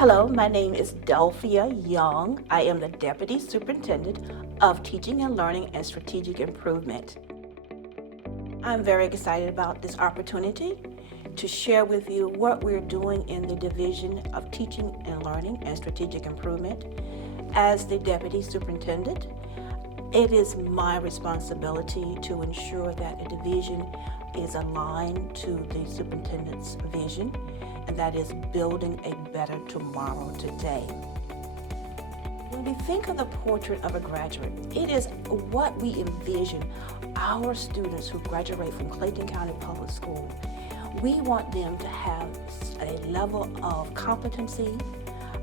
Hello, my name is Delphia Young. I am the Deputy Superintendent of Teaching and Learning and Strategic Improvement. I'm very excited about this opportunity to share with you what we're doing in the Division of Teaching and Learning and Strategic Improvement. As the Deputy Superintendent, it is my responsibility to ensure that the division is aligned to the superintendent's vision, and that is building a better tomorrow today. When we think of the portrait of a graduate, it is what we envision our students who graduate from Clayton County Public School. We want them to have a level of competency,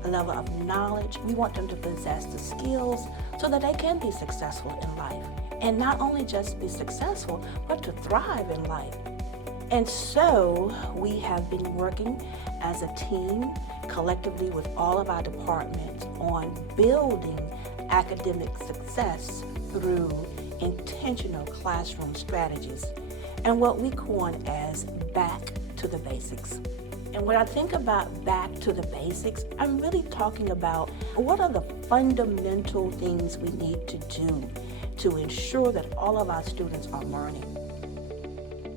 a level of knowledge. We want them to possess the skills so that they can be successful in life. And not only just be successful, but to thrive in life. And so we have been working as a team collectively with all of our departments on building academic success through intentional classroom strategies and what we coin as back to the basics. And when I think about back to the basics, I'm really talking about what are the fundamental things we need to do to ensure that all of our students are learning.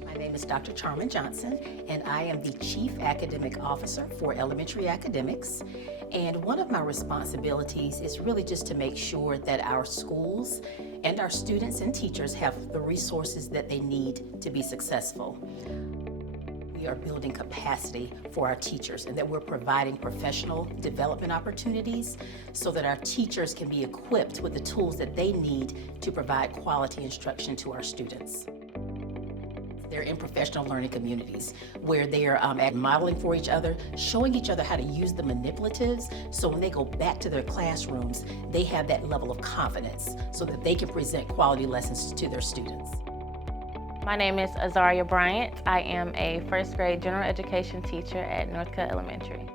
My name is Dr. Charmin Johnson, and I am the Chief Academic Officer for Elementary Academics. And one of my responsibilities is really just to make sure that our schools and our students and teachers have the resources that they need to be successful. We are building capacity for our teachers and that we're providing professional development opportunities so that our teachers can be equipped with the tools that they need to provide quality instruction to our students. They're in professional learning communities where they're modeling for each other, showing each other how to use the manipulatives, so when they go back to their classrooms, they have that level of confidence so that they can present quality lessons to their students. My name is Azaria Bryant. I am a first grade general education teacher at Northcutt Elementary.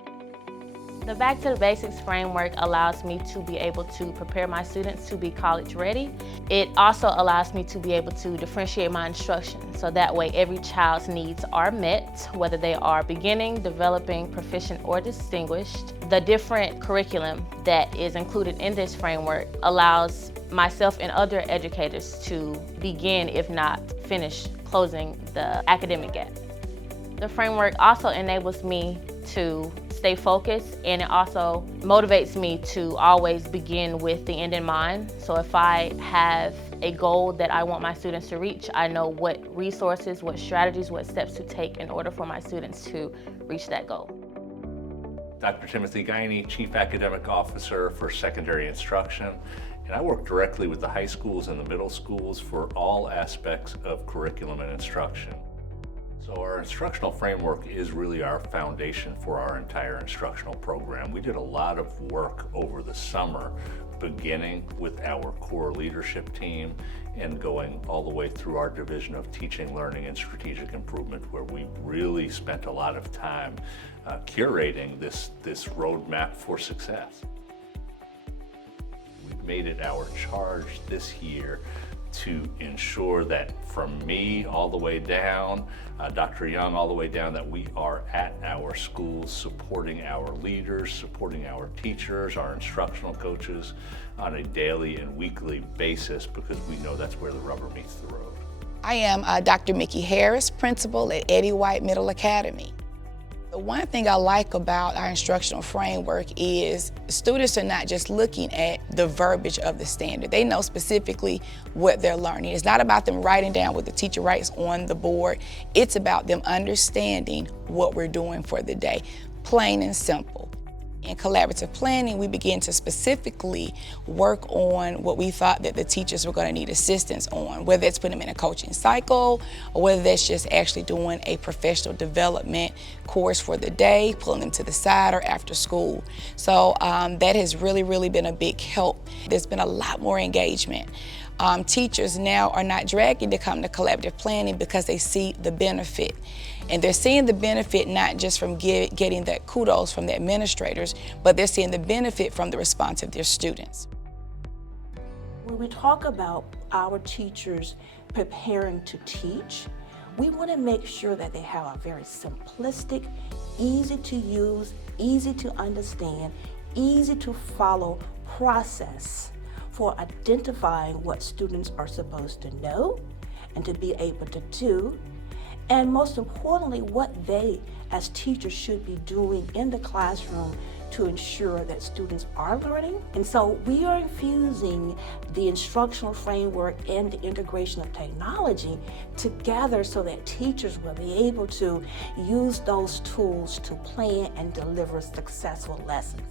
The Back to the Basics framework allows me to be able to prepare my students to be college ready. It also allows me to be able to differentiate my instruction, so that way every child's needs are met, whether they are beginning, developing, proficient, or distinguished. The different curriculum that is included in this framework allows myself and other educators to begin, if not finish, closing the academic gap. The framework also enables me to stay focused, and it also motivates me to always begin with the end in mind. So if I have a goal that I want my students to reach, I know what resources, what strategies, what steps to take in order for my students to reach that goal. Dr. Timothy Guiney, Chief Academic Officer for Secondary Instruction, and I work directly with the high schools and the middle schools for all aspects of curriculum and instruction. So our instructional framework is really our foundation for our entire instructional program. We did a lot of work over the summer, beginning with our core leadership team and going all the way through our Division of Teaching, Learning, and Strategic Improvement, where we really spent a lot of time curating this roadmap for success. We've made it our charge this year to ensure that from me all the way down, Dr. Young all the way down, that we are at our schools supporting our leaders, supporting our teachers, our instructional coaches on a daily and weekly basis, because we know that's where the rubber meets the road. I am Dr. Mickey Harris, principal at Eddie White Middle Academy. The one thing I like about our instructional framework is students are not just looking at the verbiage of the standard. They know specifically what they're learning. It's not about them writing down what the teacher writes on the board. It's about them understanding what we're doing for the day, plain and simple. In collaborative planning, we began to specifically work on what we thought that the teachers were going to need assistance on, whether it's putting them in a coaching cycle or whether that's just actually doing a professional development course for the day, pulling them to the side or after school. So that has really been a big help. There's been a lot more engagement. Teachers now are not dragging to come to collaborative planning because they see the benefit. And they're seeing the benefit not just from getting that kudos from the administrators, but they're seeing the benefit from the response of their students. When we talk about our teachers preparing to teach, we want to make sure that they have a very simplistic, easy to use, easy to understand, easy to follow process for identifying what students are supposed to know and to be able to do, and most importantly, what they as teachers should be doing in the classroom to ensure that students are learning. And so we are infusing the instructional framework and the integration of technology together so that teachers will be able to use those tools to plan and deliver successful lessons.